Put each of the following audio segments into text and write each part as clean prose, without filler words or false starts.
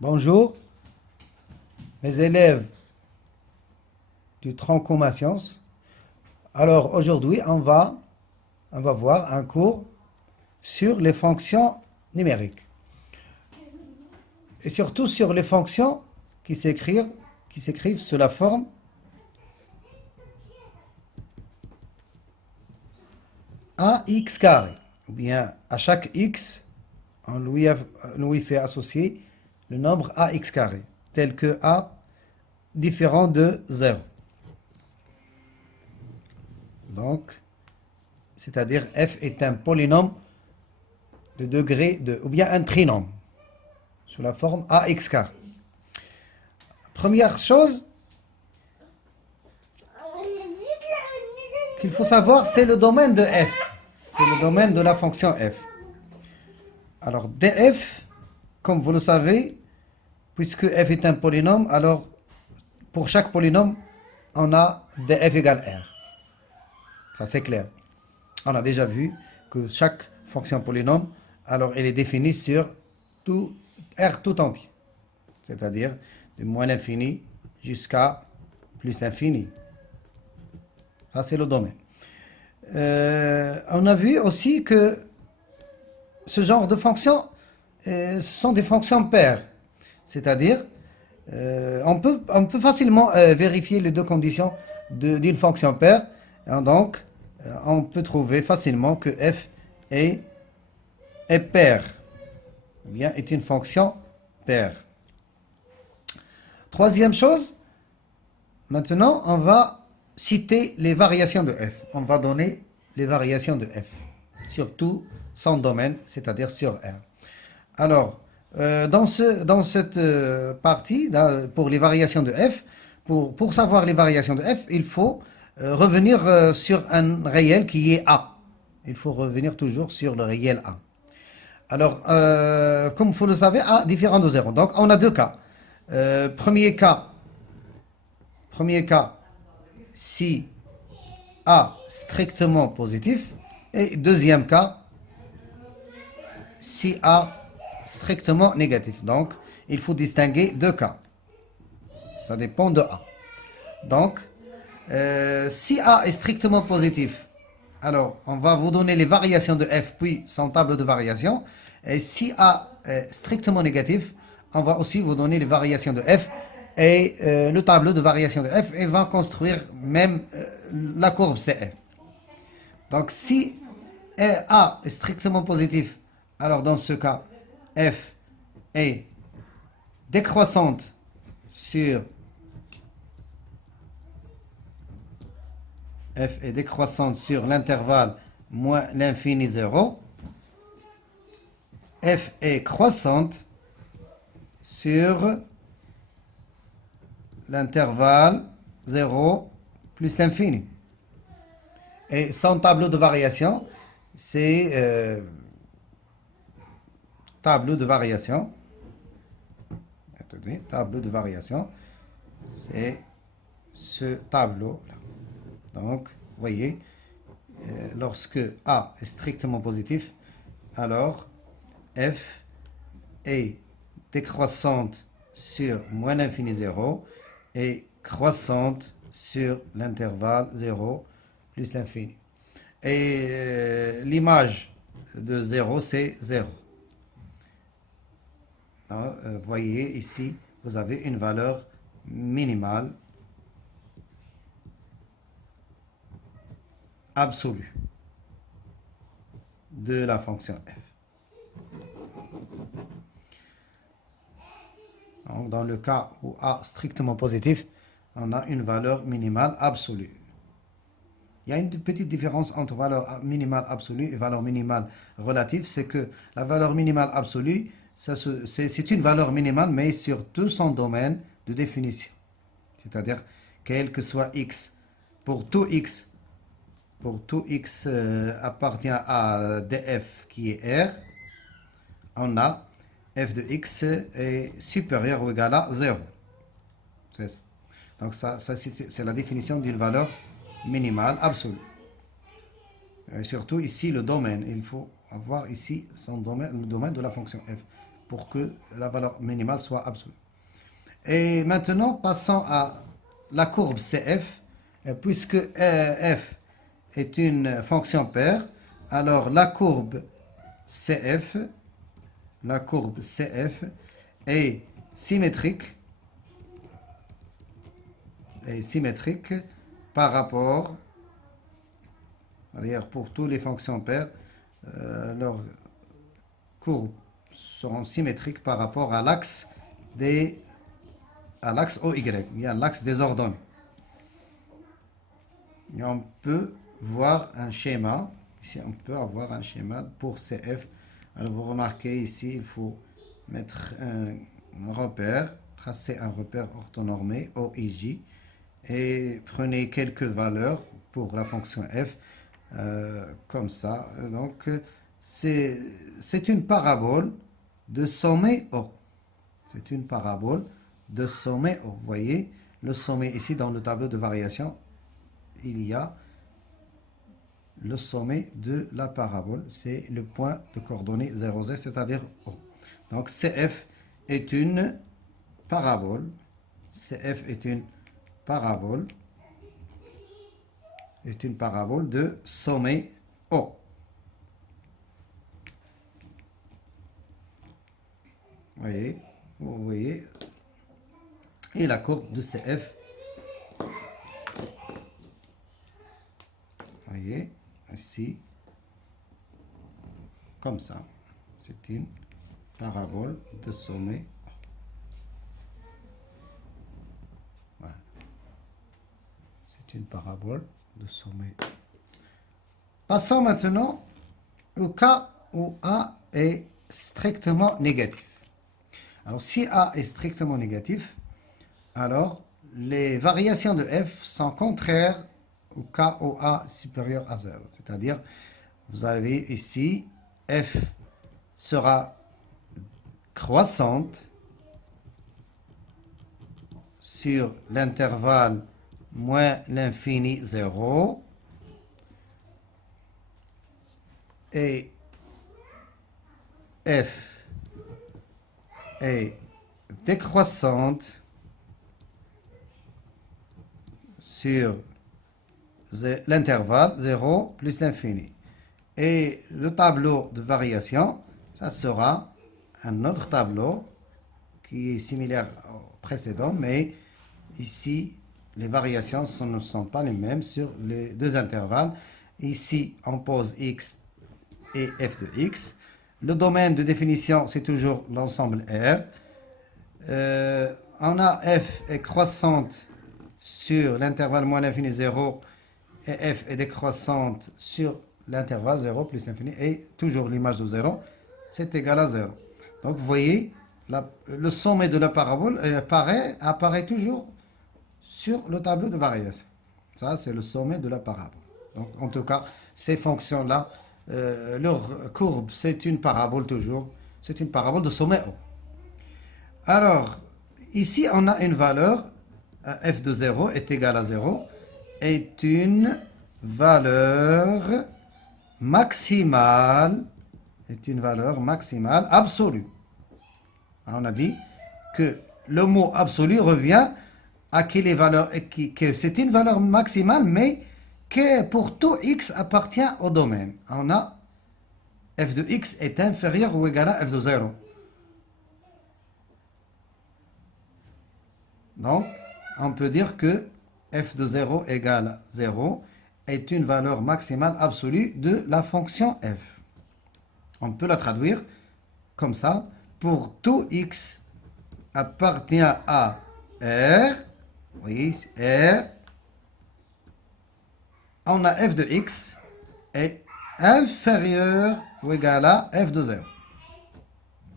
Bonjour, mes élèves du tronc commun sciences. Alors aujourd'hui, on va voir un cours sur les fonctions numériques et surtout sur les fonctions qui s'écrivent sous la forme ax carré. Ou bien à chaque x, on lui fait associer le nombre ax carré, tel que a différent de 0. Donc, c'est-à-dire f est un polynôme de degré 2, ou bien un trinôme, sous la forme ax carré. Première chose qu'il faut savoir, c'est le domaine de f. C'est le domaine de la fonction f. Alors, df, comme vous le savez, puisque f est un polynôme, alors pour chaque polynôme, on a df égale r. Ça, c'est clair. On a déjà vu que chaque fonction polynôme, alors elle est définie sur tout R tout entier. C'est-à-dire de moins l'infini jusqu'à plus l'infini. Ça, c'est le domaine. On a vu aussi que ce genre de fonctions, ce sont des fonctions paires. C'est-à-dire, on peut facilement vérifier les deux conditions d'une fonction paire. Donc, on peut trouver facilement que f est paire, ou bien est une fonction paire. Troisième chose, maintenant, on va citer les variations de f. On va donner les variations de f, surtout son domaine, c'est-à-dire sur R. Alors, dans cette partie, pour les variations de f, pour savoir les variations de f, il faut revenir sur un réel qui est A. Il faut revenir toujours sur le réel A. Alors, comme vous le savez, A différent de 0. Donc, on a deux cas. Premier cas, si A strictement positif. Et deuxième cas, si A strictement négatif. Donc, il faut distinguer deux cas. Ça dépend de A. Donc, si A est strictement positif, alors on va vous donner les variations de f, puis son tableau de variation. Et si A est strictement négatif, on va aussi vous donner les variations de f et le tableau de variation de f, et va construire même la courbe CF. Donc, si A est strictement positif, alors dans ce cas, f est décroissante sur l'intervalle moins l'infini 0. F est croissante sur l'intervalle 0 plus l'infini. Et son tableau de variation, c'est tableau de variation. Attendez, tableau de variation, c'est ce tableau-là. Donc, vous voyez, lorsque A est strictement positif, alors f est décroissante sur moins l'infini 0 et croissante sur l'intervalle 0 plus l'infini. Et l'image de 0, c'est 0. Vous voyez ici, vous avez une valeur minimale absolue de la fonction f. Donc, dans le cas où A strictement positif, on a une valeur minimale absolue. Il y a une petite différence entre valeur minimale absolue et valeur minimale relative, c'est que la valeur minimale absolue, c'est une valeur minimale, mais sur tout son domaine de définition. C'est-à-dire, quel que soit x, pour tout x appartient à df qui est R, on a f de x est supérieur ou égal à 0. C'est ça. Donc ça c'est la définition d'une valeur minimale absolue. Et surtout ici le domaine, il faut avoir ici son domaine, le domaine de la fonction f. pour que la valeur minimale soit absolue. Et maintenant, passons à la courbe CF. Puisque f est une fonction paire, alors la courbe CF est symétrique par rapport, d'ailleurs pour toutes les fonctions paires, leurs courbes seront symétriques par rapport à l'axe OY, bien l'axe des ordonnées. Et on peut voir un schéma, ici on peut avoir un schéma pour CF. Alors vous remarquez ici, il faut mettre un repère, tracer un repère orthonormé OIJ et prenez quelques valeurs pour la fonction f, comme ça. Donc c'est une parabole de sommet O. C'est une parabole de sommet O. Vous voyez le sommet ici dans le tableau de variation. Il y a le sommet de la parabole, c'est le point de coordonnées 0, z, c'est-à-dire O. Donc CF est une parabole. CF est une parabole de sommet O. Vous voyez, et la courbe de CF. Voyez, ici, comme ça, c'est une parabole de sommet. Voilà. C'est une parabole de sommet. Passons maintenant au cas où A est strictement négatif. Alors, si A est strictement négatif, alors les variations de f sont contraires au cas où A supérieur à 0. C'est-à-dire, vous avez ici, f sera croissante sur l'intervalle moins l'infini 0 et f est décroissante sur l'intervalle 0 plus l'infini. Et le tableau de variation, ça sera un autre tableau qui est similaire au précédent, mais ici, les variations ne sont pas les mêmes sur les deux intervalles. Ici, on pose x et f de x. Le domaine de définition, c'est toujours l'ensemble R. On a f est croissante sur l'intervalle moins l'infini 0 et f est décroissante sur l'intervalle 0 plus l'infini et toujours l'image de 0, c'est égal à 0. Donc vous voyez, le sommet de la parabole apparaît toujours sur le tableau de variation. Ça, c'est le sommet de la parabole. Donc en tout cas, ces fonctions-là, leur courbe, c'est une parabole toujours. C'est une parabole de sommet O. Alors, ici, on a une valeur, f de 0 est égal à 0, est une valeur maximale, absolue. On a dit que le mot absolu revient à que c'est une valeur maximale, mais que pour tout x appartient au domaine. On a f de x est inférieur ou égal à f de 0. Donc, on peut dire que f de 0 égale 0 est une valeur maximale absolue de la fonction f. On peut la traduire comme ça. Pour tout x appartient à R, oui, R, on a f de x est inférieur ou égal à f de 0.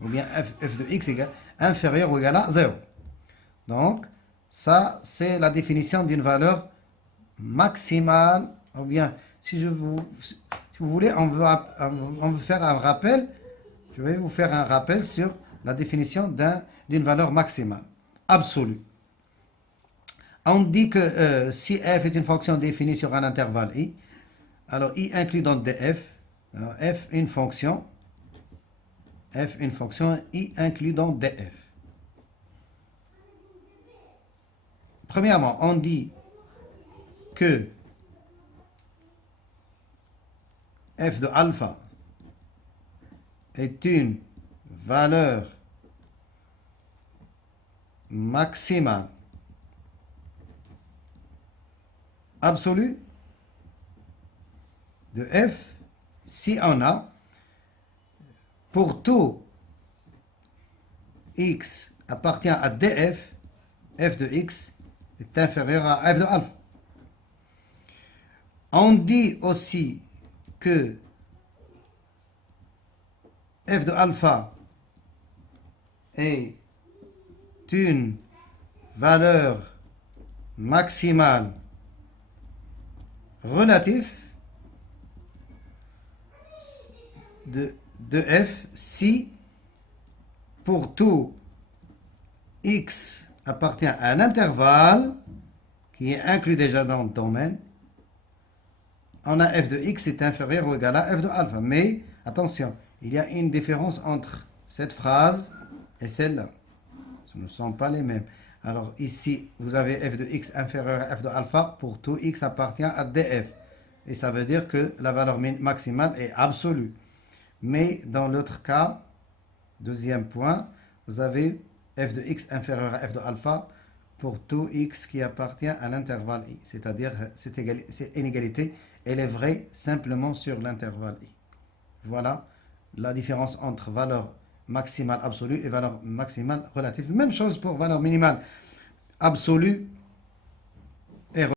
Ou bien f de x égale inférieur ou égal à 0. Donc, ça, c'est la définition d'une valeur maximale. Ou bien, si vous voulez, on veut faire un rappel. Je vais vous faire un rappel sur la définition d'une valeur maximale, absolue. On dit que si f est une fonction définie sur un intervalle i, alors i inclut donc df, alors f est une fonction f une fonction I inclus dans df. Premièrement, on dit que f de alpha est une valeur maximale absolue de f si on a pour tout x appartient à df, f de x est inférieur à f de alpha. On dit aussi que f de alpha est une valeur maximale relative de f si pour tout x appartient à un intervalle qui est inclus déjà dans le domaine, on a f de x est inférieur ou égal à f de alpha. Mais attention, il y a une différence entre cette phrase et celle-là. Ce ne sont pas les mêmes. Alors ici, vous avez f de x inférieur à f de alpha pour tout x appartient à df. Et ça veut dire que la valeur maximale est absolue. Mais dans l'autre cas, deuxième point, vous avez f de x inférieur à f de alpha pour tout x qui appartient à l'intervalle i. C'est-à-dire, cette inégalité, elle est vraie simplement sur l'intervalle i. Voilà la différence entre valeur maximale absolue et valeur maximale relative. Même chose pour valeur minimale absolue